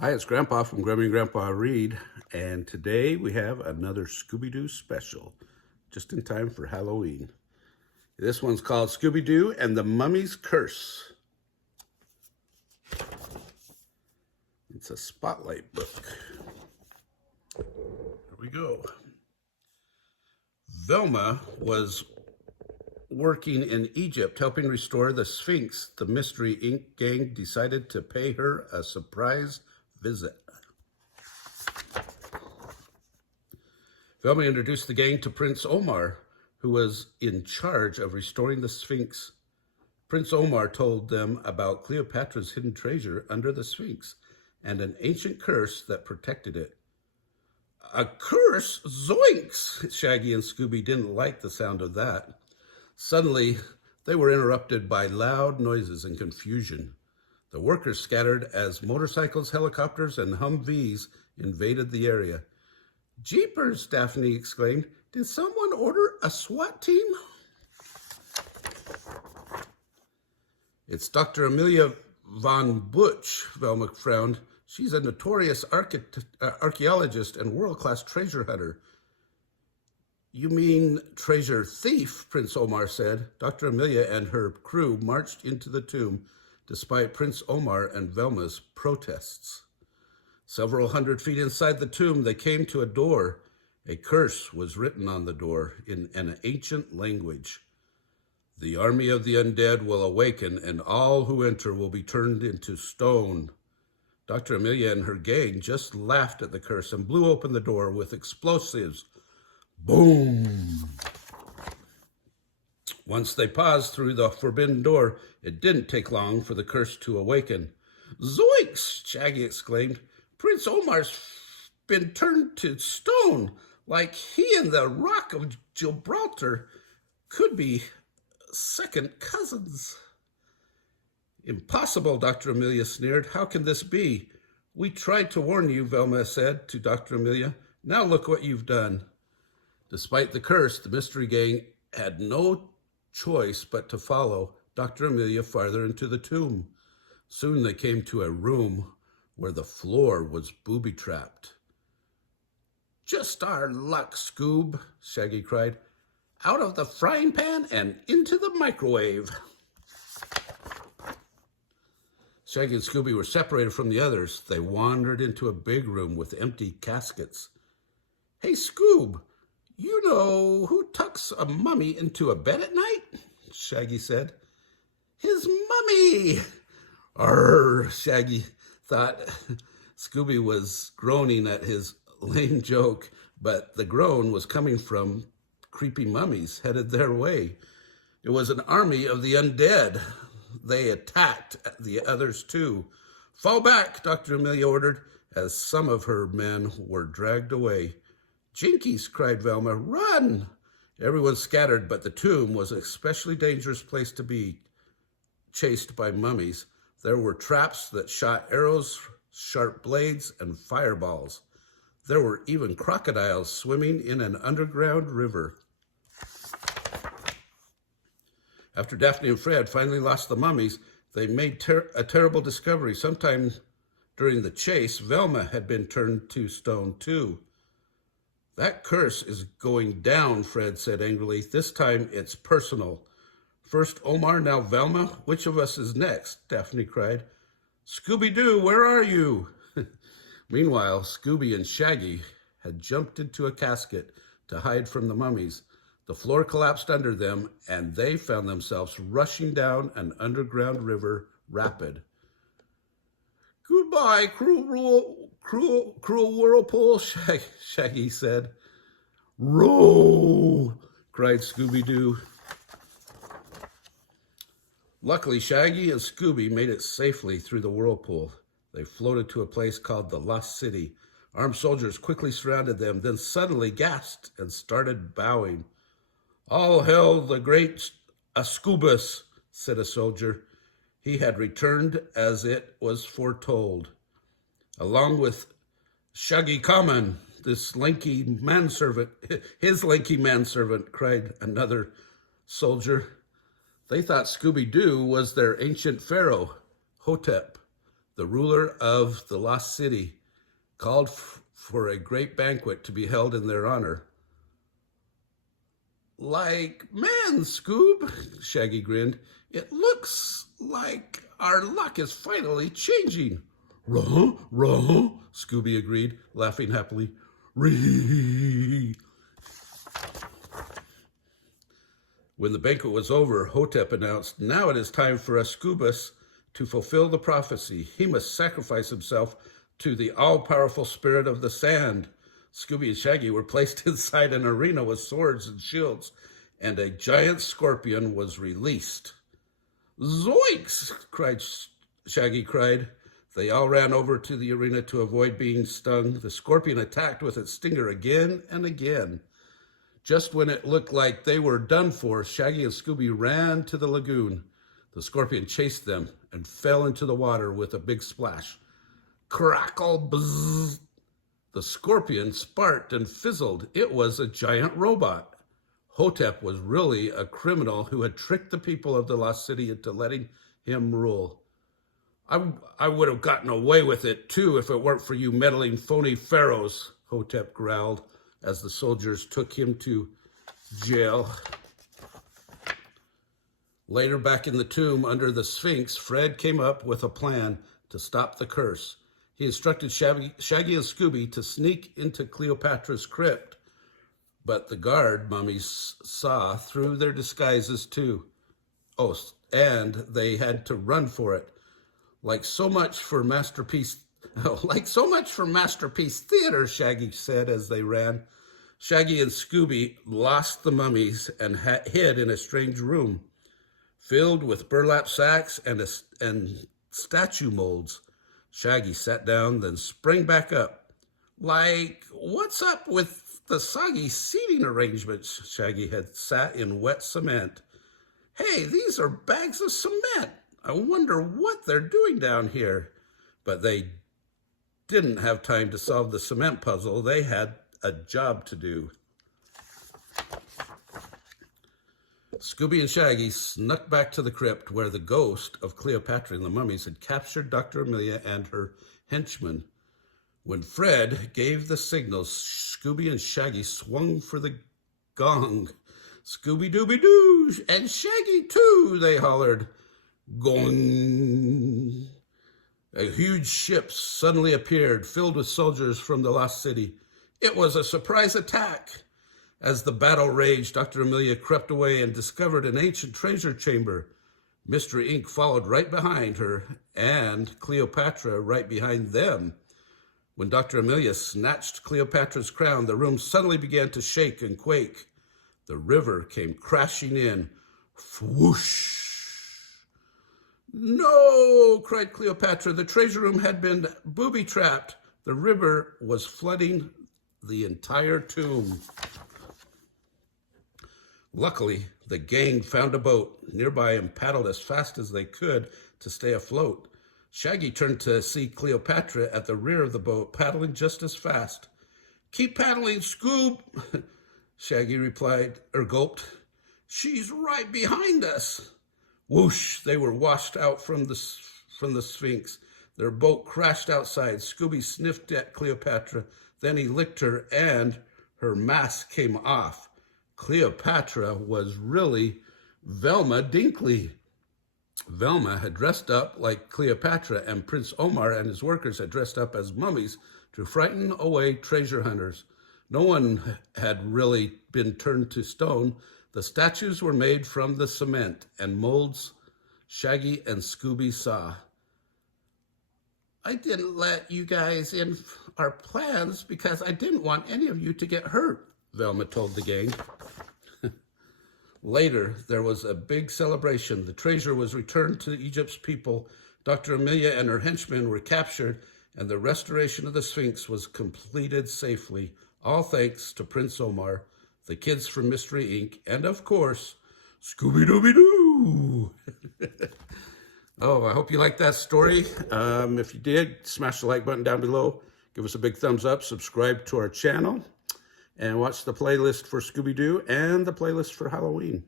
Hi, it's Grandpa from Grammy and Grandpa Read, and today we have another Scooby-Doo special, just in time for Halloween. This one's called Scooby-Doo and the Mummy's Curse. It's a spotlight book. Here we go. Velma was working in Egypt helping restore the Sphinx. The Mystery Inc. gang decided to pay her a surprise visit. Velma introduced the gang to Prince Omar, who was in charge of restoring the Sphinx. Prince Omar told them about Cleopatra's hidden treasure under the Sphinx and an ancient curse that protected it. A curse? Zoinks! Shaggy and Scooby didn't like the sound of that. Suddenly, they were interrupted by loud noises and confusion. The workers scattered as motorcycles, helicopters, and Humvees invaded the area. Jeepers, Daphne exclaimed. Did someone order a SWAT team? It's Dr. Amelia von Butch, Velma frowned. She's a notorious archaeologist and world-class treasure hunter. You mean treasure thief, Prince Omar said. Dr. Amelia and her crew marched into the tomb despite Prince Omar and Velma's protests. Several hundred feet inside the tomb, they came to a door. A curse was written on the door in an ancient language. The army of the undead will awaken, and all who enter will be turned into stone. Dr. Amelia and her gang just laughed at the curse and blew open the door with explosives. Boom! Once they paused through the forbidden door, it didn't take long for the curse to awaken. Zoinks! Shaggy exclaimed. Prince Omar's been turned to stone, like he and the Rock of Gibraltar could be second cousins. Impossible, Dr. Amelia sneered. How can this be? We tried to warn you, Velma said to Dr. Amelia. Now look what you've done. Despite the curse, the mystery gang had no choice but to follow Dr. Amelia farther into the tomb. Soon they came to a room where the floor was booby-trapped. Just our luck, Scoob, Shaggy cried. Out of the frying pan and into the microwave. Shaggy and Scooby were separated from the others. They wandered into a big room with empty caskets. Hey, Scoob, you know who tucks a mummy into a bed at night? Shaggy said. His mummy! Arr, Shaggy thought. Scooby was groaning at his lame joke, but the groan was coming from creepy mummies headed their way. It was an army of the undead. They attacked the others too. Fall back, Dr. Amelia ordered, as some of her men were dragged away. Jinkies, cried Velma, run! Everyone scattered, but the tomb was an especially dangerous place to be chased by mummies. There were traps that shot arrows, sharp blades, and fireballs. There were even crocodiles swimming in an underground river. After Daphne and Fred finally lost the mummies, they made a terrible discovery. Sometime during the chase, Velma had been turned to stone too. That curse is going down, Fred said angrily. This time it's personal. First Omar, now Velma. Which of us is next? Daphne cried. Scooby-Doo, where are you? Meanwhile, Scooby and Shaggy had jumped into a casket to hide from the mummies. The floor collapsed under them, and they found themselves rushing down an underground river rapid. Goodbye, cruel whirlpool, Shaggy said. Row, cried Scooby-Doo. Luckily, Shaggy and Scooby made it safely through the whirlpool. They floated to a place called the Lost City. Armed soldiers quickly surrounded them, then suddenly gasped and started bowing. All hail the great Ascubus, said a soldier. He had returned as it was foretold. Along with Shaggy Common, his lanky manservant, cried another soldier. They thought Scooby-Doo was their ancient pharaoh, Hotep. the ruler of the lost city, called for a great banquet to be held in their honor. Like, man, Scoob, Shaggy grinned, it looks like our luck is finally changing. Ruh, ruh, Scooby agreed, laughing happily. Ree. When the banquet was over, Hotep announced, now it is time for us Scoobus to fulfill the prophecy. He must sacrifice himself to the all-powerful spirit of the sand. Scooby and Shaggy were placed inside an arena with swords and shields, and a giant scorpion was released. Zoinks! Shaggy cried. They all ran over to the arena to avoid being stung. The scorpion attacked with its stinger again and again. Just when it looked like they were done for, Shaggy and Scooby ran to the lagoon. The scorpion chased them and fell into the water with a big splash. Crackle, bzzz! The scorpion sparked and fizzled. It was a giant robot. Hotep was really a criminal who had tricked the people of the lost city into letting him rule. I would have gotten away with it, too, if it weren't for you meddling phony pharaohs, Hotep growled as the soldiers took him to jail. Later, back in the tomb under the Sphinx, Fred came up with a plan to stop the curse. He instructed Shaggy and Scooby to sneak into Cleopatra's crypt, but the guard mummies saw through their disguises, too. Oh, and they had to run for it. Like so much for Masterpiece Theater, Shaggy said as they ran. Shaggy and Scooby lost the mummies and hid in a strange room filled with burlap sacks and statue molds. Shaggy sat down, then sprang back up. Like, what's up with the soggy seating arrangements? Shaggy had sat in wet cement. Hey, these are bags of cement. I wonder what they're doing down here. But they didn't have time to solve the cement puzzle. They had a job to do. Scooby and Shaggy snuck back to the crypt where the ghost of Cleopatra and the mummies had captured Dr. Amelia and her henchmen. When Fred gave the signal, Scooby and Shaggy swung for the gong. Scooby-Dooby-Doo, and Shaggy too, they hollered. Gong. A huge ship suddenly appeared, filled with soldiers from the lost city. It was a surprise attack. As the battle raged, Dr. Amelia crept away and discovered an ancient treasure chamber. Mystery Inc. followed right behind her, and Cleopatra right behind them. When Dr. Amelia snatched Cleopatra's crown, the room suddenly began to shake and quake. The river came crashing in. Whoosh! No, cried Cleopatra. The treasure room had been booby-trapped. The river was flooding the entire tomb. Luckily, the gang found a boat nearby and paddled as fast as they could to stay afloat. Shaggy turned to see Cleopatra at the rear of the boat, paddling just as fast. Keep paddling, Scoob, Shaggy replied, or gulped. She's right behind us. Whoosh, they were washed out from the Sphinx. Their boat crashed outside. Scooby sniffed at Cleopatra. Then he licked her, and her mask came off. Cleopatra was really Velma Dinkley. Velma had dressed up like Cleopatra, and Prince Omar and his workers had dressed up as mummies to frighten away treasure hunters. No one had really been turned to stone. The statues were made from the cement and molds Shaggy and Scooby saw. I didn't let you guys in our plans because I didn't want any of you to get hurt, Velma told the gang. Later, there was a big celebration. The treasure was returned to Egypt's people. Dr. Amelia and her henchmen were captured, and the restoration of the Sphinx was completed safely, all thanks to Prince Omar, the kids from Mystery Inc., and of course, Scooby-Dooby-Doo! Oh, I hope you liked that story. If you did, smash the like button down below. Give us a big thumbs up. Subscribe to our channel. And watch the playlist for Scooby-Doo and the playlist for Halloween.